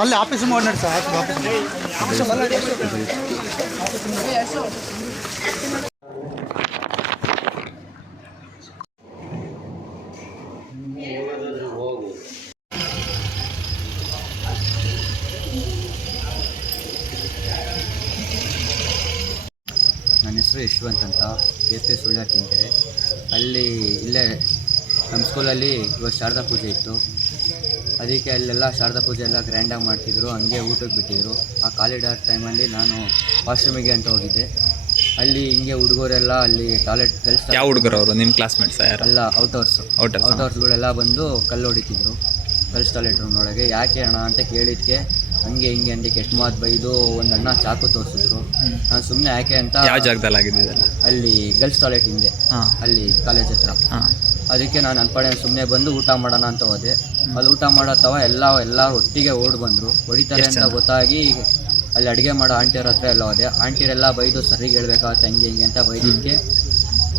ಅಲ್ಲಿ ಆಫೀಸ್ ಮಾಡಿ ನೋಡಿ ಸರ್ ನನ್ನ ಹೆಸರು ಯಶವಂತ್ ಅಂತ KP ಸುಳ್ಯ ಕೆಂಕೆರೆ. ಇಲ್ಲೇ ನಮ್ಮ ಸ್ಕೂಲಲ್ಲಿ ಇವತ್ತು ಶಾರದಾ ಪೂಜೆ ಇತ್ತು. ಅದಕ್ಕೆ ಅಲ್ಲೆಲ್ಲ ಶಾರದಾ ಪೂಜೆ ಎಲ್ಲ ಗ್ರ್ಯಾಂಡಾಗಿ ಮಾಡ್ತಿದ್ರು. ಹಂಗೆ ಊಟಕ್ಕೆ ಬಿಟ್ಟಿದ್ರು. ಆ ಕಾಲಿಡಾರ್ ಟೈಮಲ್ಲಿ ನಾನು ವಾಶ್ರೂಮಿಗೆ ಅಂತ ಹೋಗಿದ್ದೆ. ಅಲ್ಲಿ ಹಿಂಗೆ ಹುಡುಗರೆಲ್ಲ ಅಲ್ಲಿ ಟಾಯ್ಲೆಟ್ ಕೆಲಸ. ಯಾವ ಹುಡುಗರು ಅವರು? ನಿಮ್ಮ ಕ್ಲಾಸ್ಮೇಟ್ಸ್ ಎಲ್ಲ ಔಟರ್ಸ್ಗಳೆಲ್ಲ ಬಂದು ಕಲ್ಲು ಹೊಡಿತಿದ್ರು ಗರ್ಲ್ಸ್ ಟಾಯ್ಲೆಟ್ ರೂಮ್ನೊಳಗೆ. ಯಾಕೆ ಅಣ್ಣ ಅಂತ ಕೇಳಿದ್ಕೆ ಹಂಗೆ ಹಿಂಗೆ ಅಂತ ಕೆಟ್ಟ ಮಾತು ಬೈದು ಒಂದು ಅಣ್ಣ ಚಾಕು ತೋರಿಸಿದ್ರು. ನಾನು ಸುಮ್ಮನೆ ಯಾಕೆ ಅಂತ. ಯಾವ ಜಾಗದಲ್ಲಿ ಆಗಿದ್ದಿದ್ದಲ್ಲ? ಅಲ್ಲಿ ಗರ್ಲ್ಸ್ ಟಾಯ್ಲೆಟ್ ಹಿಂದೆ, ಅಲ್ಲಿ ಕಾಲೇಜ್ ಹತ್ರ. ಅದಕ್ಕೆ ನಾನು ಅನ್ಪಡೆ ಸುಮ್ಮನೆ ಬಂದು ಊಟ ಮಾಡೋಣ ಅಂತ ಹೋದೆ. ಅಲ್ಲಿ ಊಟ ಮಾಡತ್ತವ ಎಲ್ಲ ಒಟ್ಟಿಗೆ ಓಡ್ ಬಂದರು. ಹೊಡಿತಾರೆ ಅಂತ ಗೊತ್ತಾಗಿ ಅಲ್ಲಿ ಅಡುಗೆ ಮಾಡೋ ಆಂಟಿಯವ್ರ ಹತ್ರ ಎಲ್ಲ ಹೋದೆ. ಆಂಟಿಯರೆಲ್ಲ ಬೈದು ಸರಿಗೆ ಹೇಳ್ಬೇಕಾಗತ್ತೆ ಹಂಗೆ ಹಿಂಗೆ ಅಂತ ಬೈದಿದ್ದಕ್ಕೆ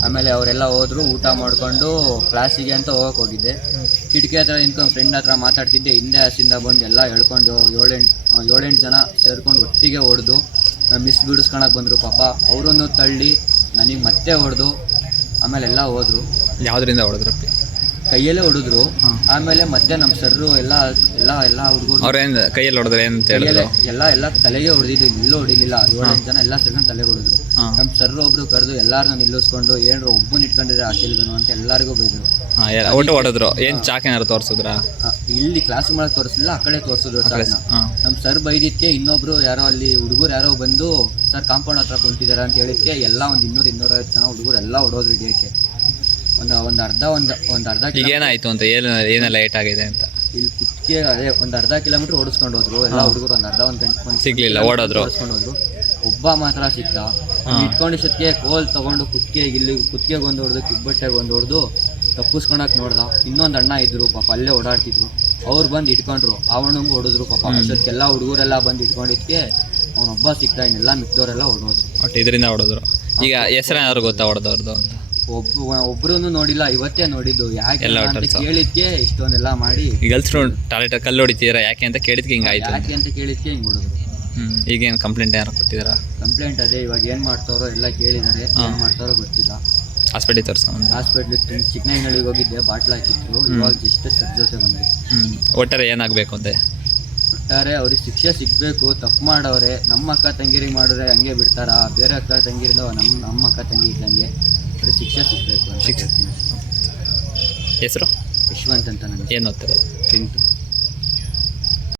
ಆಮೇಲೆ ಅವರೆಲ್ಲ ಹೋದ್ರು. ಊಟ ಮಾಡಿಕೊಂಡು ಕ್ಲಾಸಿಗೆ ಅಂತ ಹೋಗಿದ್ದೆ. ಕಿಟಕಿ ಹತ್ರ ನಿಂತ್ಕೊಂಡು ಫ್ರೆಂಡ್ ಹತ್ರ ಮಾತಾಡ್ತಿದ್ದೆ. ಹಿಂದೆ ಹಸಿಂದ ಬಂದು ಎಲ್ಲ ಹೇಳ್ಕೊಂಡು 7-8 ಜನ ಸೇರ್ಕೊಂಡು ಒಟ್ಟಿಗೆ ಹೊಡೆದು ಮಿಸ್ ಬಿಡಿಸ್ಕೊಳಕ್ಕೆ ಬಂದರು. ಪಾಪ ಅವರನ್ನು ತಳ್ಳಿ ನನಗೆ ಮತ್ತೆ ಹೊಡೆದು ಆಮೇಲೆ ಎಲ್ಲ ಹೋದರು. ಯಾವುದರಿಂದ ಹೊಡೆದ್ರಪ್ಪಿ? ಕೈಯಲ್ಲೇ ಹೊಡೆದ್ರು. ಆಮೇಲೆ ಮತ್ತೆ ನಮ್ಮ ಸರ್ರು ಎಲ್ಲ ಹುಡುಗರು ಅವ್ರೇನು ಕೈಯಲ್ಲಿ ಹೊಡೆದ್ರೆ ಏನಂತ ಹೇಳಿದ್ರು? ಎಲ್ಲ ತಲೆಗೆ ಹೊಡೆದಿದ್ದು, ಇಲ್ಲೂ ಹೊಡಿಲಿಲ್ಲ. 7-8 ಜನ ಎಲ್ಲ ಸೇರ್ಕೊಂಡು ತಲೆಗೆ ಹೊಡೆದ್ರು. ನಮ್ಮ ಸರ್ರು ಒಬ್ರು ಕರೆದು ಎಲ್ಲಾರನ್ನೂ ನಿಲ್ಲಿಸ್ಕೊಂಡು ಏನ್ರು ಒಬ್ಬನ ಇಟ್ಕೊಂಡಿದ್ರೆ ಆಚೆಲ್ಗನು ಅಂತ ಎಲ್ಲರಿಗೂ ಬೈದರು. ಒಟ್ಟು ಹೊಡೆದ್ರು. ಏನು ಚಾಕ್ ಏನಾರು ತೋರಿಸಿದ್ರ? ಇಲ್ಲಿ ಕ್ಲಾಸ್ ಮಾಡಕ್ಕೆ ತೋರಿಸಲಿಲ್ಲ, ಆ ಕಡೆ ತೋರಿಸಿದ್ರು ಚಾಕ್ನ. ನಮ್ಮ ಸರ್ ಬೈದಿದ್ದಕ್ಕೆ ಇನ್ನೊಬ್ರು ಯಾರೋ ಅಲ್ಲಿ ಹುಡುಗರು ಯಾರೋ ಬಂದು ಸರ್ ಕಾಂಪೌಂಡ್ ಹತ್ರ ಕುಂತಿದ್ದಾರೆ ಅಂತ ಹೇಳಿದ್ಕೆ ಎಲ್ಲ ಒಂದು 200-250 ಜನ ಹುಡುಗರು ಎಲ್ಲ ಹೊಡೋದ್ರು ಹಿಡಿಯೋಕ್ಕೆ. ಒಂದು ಅರ್ಧ ಈಗ ಏನಾಯಿತು ಅಂತ? ಏನೆಲ್ಲ ಲೇಟ್ ಆಗಿದೆ ಅಂತ? ಇಲ್ಲಿ ಕುತ್ತಿಗೆ ಅದೇ ಒಂದು ಅರ್ಧ ಕಿಲೋಮೀಟ್ರ್ ಓಡಿಸ್ಕೊಂಡು ಹೋದ್ರು ಎಲ್ಲ ಹುಡುಗರು. ಒಂದು ಗಂಟೆ ಸಿಗ್ಲಿಲ್ಲ, ಓಡಿಸ್ಕೊಂಡು ಹೋದ್ರು. ಒಬ್ಬ ಮಾತ್ರ ಸಿಕ್ತ. ಇಟ್ಕೊಂಡಿದ್ದಕ್ಕೆ ಕೋಲ್ ತೊಗೊಂಡು ಕುತ್ತಿಗೆಗೆ ಒಂದು ಹೊಡೆದು, ಕಿಬ್ಬಟ್ಟೆಗೆ ಒಂದು ಹೊಡೆದು ತಪ್ಪಿಸ್ಕೊಳಕ್ಕೆ ನೋಡ್ದ. ಇನ್ನೊಂದು ಅಣ್ಣ ಇದ್ರು ಪಾಪ, ಅಲ್ಲೇ ಓಡಾಡ್ತಿದ್ರು. ಅವ್ರು ಬಂದು ಇಟ್ಕೊಂಡ್ರು, ಅವನಿಗೆ ಹೊಡೆದ್ರು ಪಾಪ. ಅಷ್ಟೊತ್ತಿಗೆಲ್ಲ ಹುಡುಗರೆಲ್ಲ ಬಂದು ಇಟ್ಕೊಂಡಿದ್ದಕ್ಕೆ ಅವನೊಬ್ಬ ಸಿಕ್ತ. ಇನ್ನೆಲ್ಲ ಮಿಕ್ದವರೆಲ್ಲ ಹೊಡೋದ್ರು. ಒಟ್ಟು ಇದರಿಂದ ಹೊಡೆದ್ರು. ಈಗ ಹೆಸರೇನಾದ್ರು ಗೊತ್ತಾ ಹೊಡೆದವ್ರದ್ದು ಅಂತ? ಒಬ್ರು ನೋಡಿಲ್ಲ, ಇವತ್ತೇ ನೋಡಿದ್ದು. ಯಾಕೆ ಅಂತ ಕೇಳಿದ್ಕೆ ಇಷ್ಟೊಂದೆಲ್ಲ ಮಾಡಿ ಗರ್ಲ್ಸ್ ಟಾಯ್ಲೆಟ್ ಕಲ್ಲು ಹೊಡಿತೀರಾ ಯಾಕೆ ಅಂತ ಕೇಳಿದ್ಕೆ ಹಿಂಗಾಯ್ತು. ಯಾಕೆ ಅಂತ ಕೇಳಿದ್ಕೆ ಹಿಂಗೆ ಹೊಡೆದ್ರು. ಈಗೇನು ಕಂಪ್ಲೇಂಟ್ ಯಾರು ಕೊಟ್ಟಿದ್ದೀರಾ? ಕಂಪ್ಲೇಂಟ್ ಅದೇ ಇವಾಗ ಏನು ಮಾಡ್ತಾರೋ ಎಲ್ಲ ಕೇಳಿದ್ದಾರೆ. ಏನು ಮಾಡ್ತಾರೋ ಗೊತ್ತಿಲ್ಲ. ಹಾಸ್ಪಿಟ್ಲಿಗೆ ತೋರಿಸ್ಕೊಂಡು ಹಾಸ್ಪಿಟ್ಲಿಗೆ ಚಿಕ್ಕನಹಳ್ಳಿಗೆ ಹೋಗಿದ್ದೆ. ಬಾಟ್ಲ್ ಹಾಕಿದ್ರು. ಇವಾಗ ಜಸ್ಟ್ ಸರ್ ಜೊತೆ ಬಂದೆ. ಒಟ್ಟಾರೆ ಏನಾಗಬೇಕು ಅಂತ? ಒಟ್ಟಾರೆ ಅವ್ರಿಗೆ ಶಿಕ್ಷೆ ಸಿಗಬೇಕು. ತಪ್ಪು ಮಾಡವ್ರೆ. ನಮ್ಮ ಅಕ್ಕ ತಂಗಿರಿಗೆ ಮಾಡಿದ್ರೆ ಹಂಗೆ ಬಿಡ್ತಾರ? ಬೇರೆ ಅಕ್ಕ ತಂಗಿರಿಂದ ನಮ್ಮ ಅಕ್ಕ ತಂಗಿ ಇದ್ದಂಗೆ ಅವ್ರಿಗೆ ಶಿಕ್ಷೆ ಸಿಗಬೇಕು ಅಂತ. ಹೆಸರು? ಯಶವಂತ್ ಅಂತ. ನನಗೆ ಏನು ಓದ್ತಾರೆ? 10th.